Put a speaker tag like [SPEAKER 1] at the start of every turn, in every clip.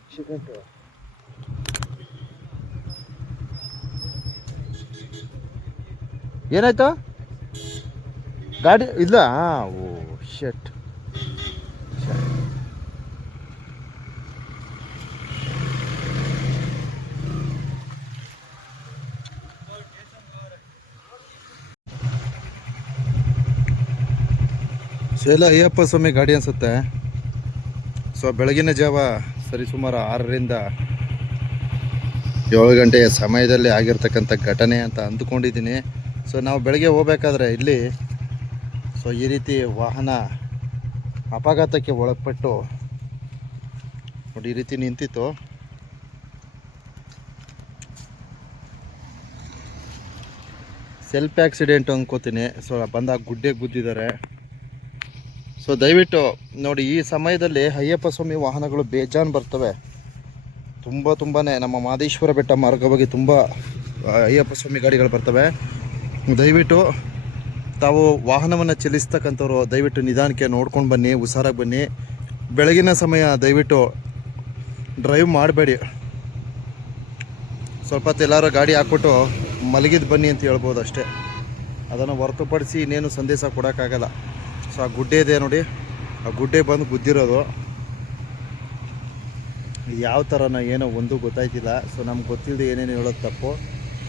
[SPEAKER 1] Accident ಏನಾಯ್ತು? ಗಾಡಿ ಇಲ್ಲ ಓ ಶೆಟ್ ಎಲ್ಲ ಅಯ್ಯಪ್ಪ ಸ್ವಾಮಿ ಗಾಡಿ ಅನಿಸುತ್ತೆ. ಸೊ ಬೆಳಗಿನ ಜಾವ ಸರಿಸುಮಾರು ಆರರಿಂದ ಏಳು ಗಂಟೆಯ ಸಮಯದಲ್ಲಿ ಆಗಿರ್ತಕ್ಕಂಥ ಘಟನೆ ಅಂತ ಅಂದ್ಕೊಂಡಿದ್ದೀನಿ. ಸೊ ನಾವು ಬೆಳಗ್ಗೆ ಹೋಗ್ಬೇಕಾದ್ರೆ ಇಲ್ಲಿ ಸೊ ಈ ರೀತಿ ವಾಹನ ಅಪಘಾತಕ್ಕೆ ಒಳಪಟ್ಟು ನೋಡಿ ಈ ರೀತಿ ನಿಂತಿತ್ತು. Self accident ಅಂದ್ಕೋತೀನಿ. ಸೊ ಬಂದಾಗ ಗುಡ್ಡೆ ಗುದ್ದಿದ್ದಾರೆ. ಸೊ ದಯವಿಟ್ಟು ನೋಡಿ, ಈ ಸಮಯದಲ್ಲಿ ಅಯ್ಯಪ್ಪ ಸ್ವಾಮಿ ವಾಹನಗಳು ಬೇಜಾನ್ ಬರ್ತವೆ. ತುಂಬ ತುಂಬಾ ನಮ್ಮ ಮಾದೇಶ್ವರ ಬೆಟ್ಟ ಮಾರ್ಗವಾಗಿ ತುಂಬ ಅಯ್ಯಪ್ಪ ಸ್ವಾಮಿ ಗಾಡಿಗಳು ಬರ್ತವೆ. ದಯವಿಟ್ಟು ತಾವು ವಾಹನವನ್ನು ಚಲಿಸ್ತಕ್ಕಂಥವ್ರು, ದಯವಿಟ್ಟು ನಿಧಾನಕ್ಕೆ ನೋಡ್ಕೊಂಡು ಬನ್ನಿ, ಹುಷಾರಾಗಿ ಬನ್ನಿ. ಬೆಳಗಿನ ಸಮಯ ದಯವಿಟ್ಟು ಡ್ರೈವ್ ಮಾಡಬೇಡಿ. ಸ್ವಲ್ಪ ಎಲ್ಲರೂ ಗಾಡಿ ಹಾಕ್ಬಿಟ್ಟು ಮಲಗಿದ್ದು ಬನ್ನಿ ಅಂತ ಹೇಳ್ಬೋದು ಅಷ್ಟೇ. ಅದನ್ನು ಹೊರತುಪಡಿಸಿ ಇನ್ನೇನು ಸಂದೇಶ ಕೊಡೋಕ್ಕಾಗಲ್ಲ. ಸೊ ಆ ಗುಡ್ಡೆ ಇದೆ ನೋಡಿ. ಆ ಗುಡ್ಡೆ ಬಂದು ಗುದ್ದಿರೋದು. ಯಾವ ಥರನ ಏನೋ ಒಂದು ಗೊತ್ತಾಯ್ತಿಲ್ಲ. ಸೊ ನಮ್ಗೆ ಗೊತ್ತಿಲ್ಲದೆ ಏನೇನು ಹೇಳೋದು ತಪ್ಪು.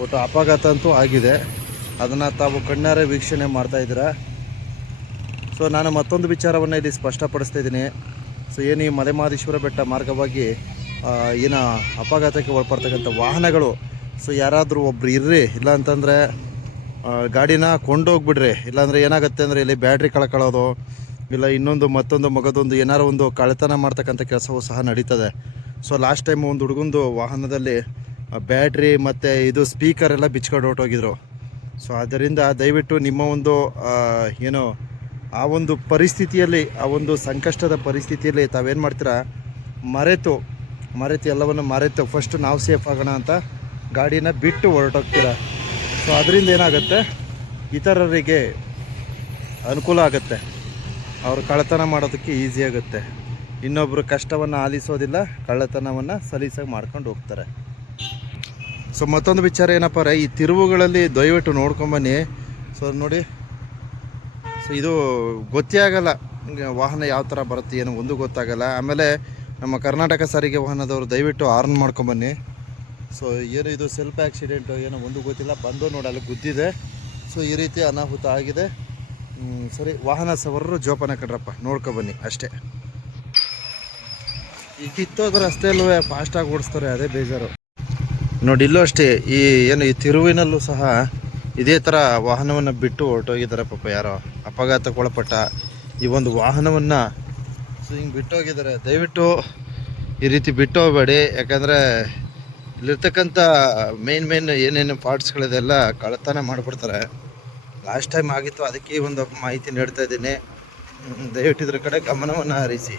[SPEAKER 1] ಒಟ್ಟು ಅಪಘಾತ ಅಂತೂ ಆಗಿದೆ. ಅದನ್ನು ತಾವು ಕಣ್ಣಾರೆ ವೀಕ್ಷಣೆ ಮಾಡ್ತಾ ಇದ್ದೀರಾ? ಸೊ ನಾನು ಮತ್ತೊಂದು ವಿಚಾರವನ್ನು ಇಲ್ಲಿ ಸ್ಪಷ್ಟಪಡಿಸ್ತಾ ಇದ್ದೀನಿ. ಸೊ ಏನು ಈ ಮಲೆಮಹದೇಶ್ವರ ಬೆಟ್ಟ ಮಾರ್ಗವಾಗಿ ಏನು ಅಪಘಾತಕ್ಕೆ ಒಳಪಡ್ತಕ್ಕಂಥ ವಾಹನಗಳು. ಸೊ ಯಾರಾದರೂ ಒಬ್ರು ಇರ್ರಿ, ಇಲ್ಲ ಅಂತಂದರೆ ಗಾಡಿನ ಕೊಂಡೋಗ್ಬಿಡ್ರಿ. ಇಲ್ಲಾಂದರೆ ಏನಾಗುತ್ತೆ ಅಂದರೆ ಇಲ್ಲಿ ಬ್ಯಾಟ್ರಿ ಕಳ್ಕೊಳ್ಳೋದು ಇಲ್ಲ ಇನ್ನೊಂದು ಮತ್ತೊಂದು ಮಗದೊಂದು ಏನಾರು ಒಂದು ಕಳೆತನ ಮಾಡ್ತಕ್ಕಂಥ ಕೆಲಸವೂ ಸಹ ನಡೀತದೆ. ಸೊ ಲಾಸ್ಟ್ ಟೈಮ್ ಒಂದು ಹುಡುಗಂದು ವಾಹನದಲ್ಲಿ ಬ್ಯಾಟ್ರಿ ಮತ್ತು ಇದು ಸ್ಪೀಕರ್ ಎಲ್ಲ ಬಿಚ್ಕೊಂಡು ಹೊರಟೋಗಿದ್ರು. ಸೊ ಅದರಿಂದ ದಯವಿಟ್ಟು ನಿಮ್ಮ ಒಂದು ಏನು, ಆ ಒಂದು ಪರಿಸ್ಥಿತಿಯಲ್ಲಿ, ಆ ಒಂದು ಸಂಕಷ್ಟದ ಪರಿಸ್ಥಿತಿಯಲ್ಲಿ ತಾವೇನು ಮಾಡ್ತೀರಾ? ಮರೆತು ಮರೆತು ಎಲ್ಲವನ್ನು ಮರೆತು ಫಸ್ಟ್ ನಾವು ಸೇಫ್ ಆಗೋಣ ಅಂತ ಗಾಡಿನ ಬಿಟ್ಟು ಹೊರಟೋಗ್ತೀರಾ? ಸೊ ಅದರಿಂದ ಏನಾಗುತ್ತೆ? ಇತರರಿಗೆ ಅನುಕೂಲ ಆಗುತ್ತೆ. ಅವರು ಕಳ್ಳತನ ಮಾಡೋದಕ್ಕೆ ಈಸಿ ಆಗುತ್ತೆ. ಇನ್ನೊಬ್ಬರು ಕಷ್ಟವನ್ನು ಆಲಿಸೋದಿಲ್ಲ, ಕಳ್ಳತನವನ್ನು ಸಲೀಸಾಗಿ ಮಾಡ್ಕೊಂಡು ಹೋಗ್ತಾರೆ. ಸೊ ಮತ್ತೊಂದು ವಿಚಾರ ಏನಪ್ಪ ಅಂದರೆ, ಈ ತಿರುವುಗಳಲ್ಲಿ ದಯವಿಟ್ಟು ನೋಡ್ಕೊಂಬನ್ನಿ. ಸೊ ನೋಡಿ. ಸೊ ಇದು ಗೊತ್ತೇ ಆಗಲ್ಲ. ವಾಹನ ಯಾವ ಥರ ಬರುತ್ತೆ, ಏನು, ಒಂದು ಗೊತ್ತಾಗಲ್ಲ. ಆಮೇಲೆ ನಮ್ಮ ಕರ್ನಾಟಕ ಸಾರಿಗೆ ವಾಹನದವರು ದಯವಿಟ್ಟು ಆರ್ನ್ ಮಾಡ್ಕೊಂಬನ್ನಿ. ಸೊ ಏನು ಇದು ಸೆಲ್ಫ್ ಆ್ಯಕ್ಸಿಡೆಂಟು ಏನೋ ಒಂದು ಗೊತ್ತಿಲ್ಲ. ಬಂದು ನೋಡಿ ಅಲ್ಲಿ ಗುದ್ದಿದೆ. ಸೊ ಈ ರೀತಿ ಅನಾಹುತ ಆಗಿದೆ. ಸರಿ, ವಾಹನ ಸವರರು ಜೋಪಾನ ಕಣ್ರಪ್ಪ. ನೋಡ್ಕೊಬನ್ನಿ ಅಷ್ಟೇ. ಈ ಕಿತ್ತೋದ ರಸ್ತೆಯಲ್ಲೂ ಫಾಸ್ಟಾಗಿ ಓಡಿಸ್ತಾರೆ, ಅದೇ ಬೇಜಾರು. ನೋಡಿ, ಇಲ್ಲೂ ಅಷ್ಟೇ, ಈ ಏನು, ಈ ತಿರುವಿನಲ್ಲೂ ಸಹ ಇದೇ ಥರ ವಾಹನವನ್ನು ಬಿಟ್ಟು ಹೊರಟೋಗಿದ್ದಾರೆ ಪಾಪ ಯಾರೋ. ಅಪಘಾತಕ್ಕೊಳಪಟ್ಟ ಈ ಒಂದು ವಾಹನವನ್ನು ಸೊ ಹಿಂಗೆ ಬಿಟ್ಟೋಗಿದ್ದಾರೆ. ದಯವಿಟ್ಟು ಈ ರೀತಿ ಬಿಟ್ಟು ಹೋಗಬೇಡಿ ಯಾಕಂದರೆ ಇಲ್ಲಿರ್ತಕ್ಕಂಥ ಮೇನ್ ಮೇನ್ ಏನೇನು ಪಾರ್ಟ್ಸ್ಗಳಿದೆಲ್ಲ ಕಳತನ ಮಾಡಿಬಿಡ್ತಾರೆ. ಲಾಸ್ಟ್ ಟೈಮ್ ಆಗಿತ್ತು, ಅದಕ್ಕೆ ಒಂದು ಮಾಹಿತಿ ನೀಡ್ತಾ ಇದ್ದೀನಿ. ದಯವಿಟ್ಟು ಇದ್ರ ಕಡೆ ಗಮನವನ್ನು ಹರಿಸಿ.